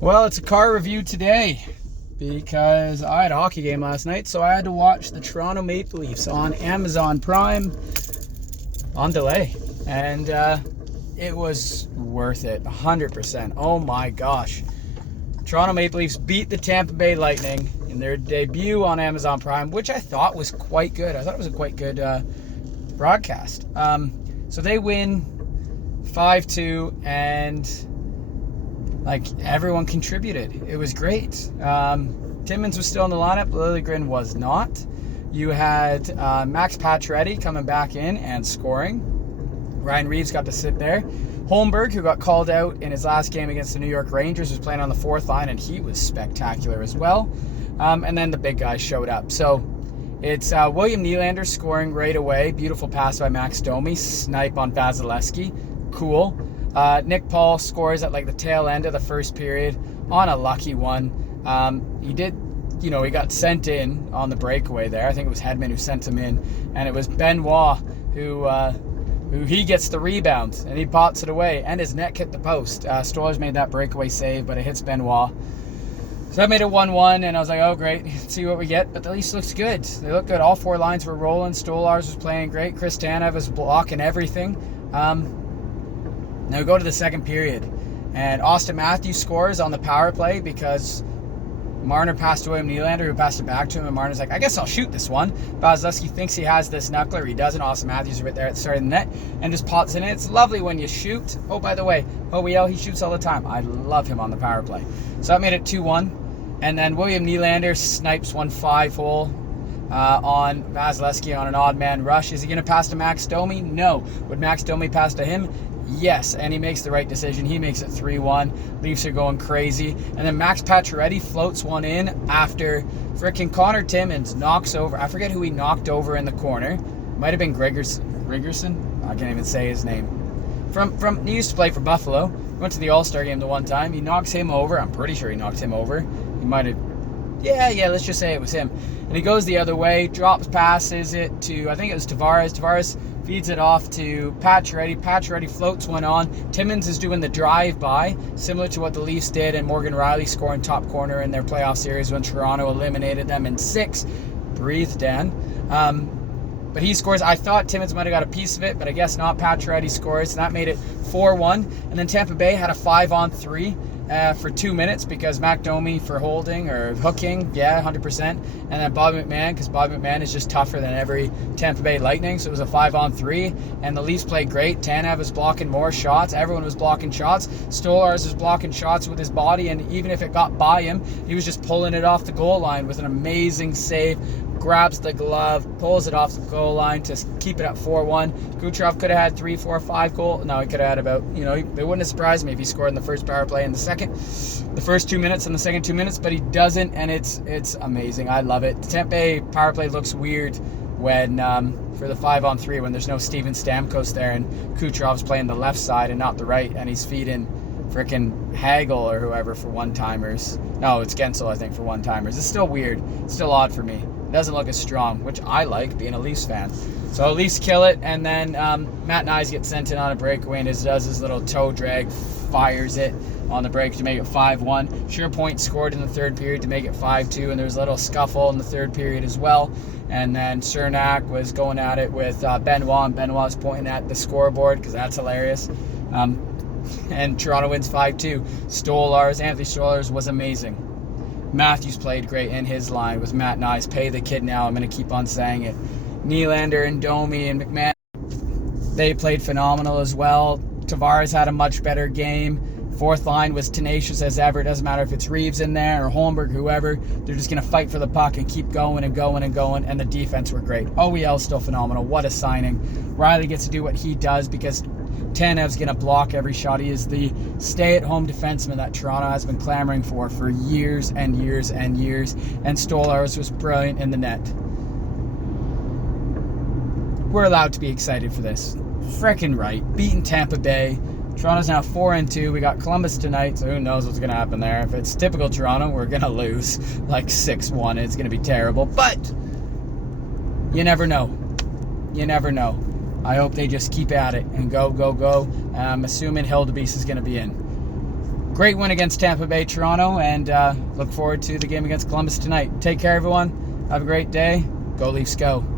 Well, it's a car review today because I had a hockey game last night, so I had to watch the Toronto Maple Leafs on Amazon Prime on delay. And it was worth it, 100%. Oh my gosh. Toronto Maple Leafs beat the Tampa Bay Lightning in their debut on Amazon Prime, which I thought was quite good. I thought it was a quite good broadcast. So they win 5-2, and everyone contributed. It was great. Timmins was still in the lineup. Liljegren was not. You had Max Pacioretty coming back in and scoring. Ryan Reeves got to sit there. Holmberg, who got called out in his last game against the New York Rangers, was playing on the fourth line, and he was spectacular as well. And then the big guys showed up. So it's William Nylander scoring right away. Beautiful pass by Max Domi. Snipe on Vasilevsky. Cool. Nick Paul scores at the tail end of the first period on a lucky one. He got sent in on the breakaway there. I think it was Hedman who sent him in, and it was Benoit who he gets the rebound, and he pots it away, and his net hit the post. Stolarz made that breakaway save, but it hits Benoit. So that made it 1-1, and I was like, oh, great, let's see what we get. But the Leafs looks good. They look good. All four lines were rolling. Stolarz was playing great. Chris Tanev was blocking everything. Now we go to the second period, and Austin Matthews scores on the power play because Marner passed to William Nylander, who passed it back to him, and Marner's like, I guess I'll shoot this one. Vasilevsky thinks he has this knuckler. He doesn't. Austin Matthews is right there at the start of the net and just pots it in. It's lovely when you shoot. Oh, by the way, OEL, he shoots all the time. I love him on the power play. So that made it 2-1. And then William Nylander snipes 1 5-hole on Vasilevsky on an odd man rush. Is he going to pass to Max Domi? No. Would Max Domi pass to him? Yes, and he makes the right decision. He makes it 3-1. Leafs are going crazy. And then Max Pacioretty floats one in after frickin' Connor Timmins knocks over. I forget who he knocked over in the corner. Might have been Gregerson. I can't even say his name. He used to play for Buffalo. Went to the All-Star game the one time. He knocks him over. I'm pretty sure he knocked him over. He might have... Yeah, let's just say it was him. And he goes the other way, passes it to, I think it was Tavares. Tavares feeds it off to Pacioretty. Pacioretty floats one on. Timmins is doing the drive-by, similar to what the Leafs did, and Morgan Rielly scoring top corner in their playoff series when Toronto eliminated them in 6. Breathe, Dan. But he scores. I thought Timmins might have got a piece of it, but I guess not. Pacioretty scores, and that made it 4-1. And then Tampa Bay had a 5-on-3 for 2 minutes because Mac Domi for holding or hooking, 100%. And then Bobby McMann, because Bobby McMann is just tougher than every Tampa Bay Lightning, so it was a 5-on-3. And the Leafs played great. Tanev was blocking more shots. Everyone was blocking shots. Stolarz was blocking shots with his body, and even if it got by him, he was just pulling it off the goal line with an amazing save. Grabs the glove, pulls it off the goal line to keep it at 4-1. Kucherov could have had 3, 4, 5 goals. No, he could have had about, it wouldn't have surprised me if he scored in the first power play in the first 2 minutes and the second 2 minutes, but he doesn't, and it's amazing. I love it. The Tampa Bay power play looks weird when, for the 5-on-3, when there's no Steven Stamkos there and Kucherov's playing the left side and not the right, and he's feeding frickin' Hagel or whoever for one-timers. No, it's Gensel, I think, for one-timers. It's still weird. It's still odd for me. It doesn't look as strong, which I like, being a Leafs fan. So Leafs kill it, and then Matt Nyes gets sent in on a breakaway and does his little toe drag, fires it on the break to make it 5-1. SharePoint scored in the third period to make it 5-2, and there was a little scuffle in the third period as well. And then Cernak was going at it with Benoit, and Benoit was pointing at the scoreboard because that's hilarious. And Toronto wins 5-2. Anthony Stolarz was amazing. Matthews played great in his line with Matt Nyes. Pay the kid now. I'm going to keep on saying it. Nylander and Domi and McMahon, they played phenomenal as well. Tavares had a much better game. Fourth line was tenacious as ever. It doesn't matter if it's Reeves in there or Holmberg, whoever. They're just going to fight for the puck and keep going and going and going. And the defense were great. OEL still phenomenal. What a signing. Rielly gets to do what he does because Tanev's going to block every shot. He is the stay-at-home defenseman that Toronto has been clamoring for years and years and years. And Stolarz was brilliant in the net. We're allowed to be excited for this. Frickin' right. Beating Tampa Bay. Toronto's now 4-2. We got Columbus tonight, so who knows what's going to happen there. If it's typical Toronto, we're going to lose 6-1. It's going to be terrible. But you never know. You never know. I hope they just keep at it and go. I'm assuming Hildebeest is going to be in. great win against Tampa Bay, Toronto, and look forward to the game against Columbus tonight. Take care, everyone. Have a great day. Go Leafs, go.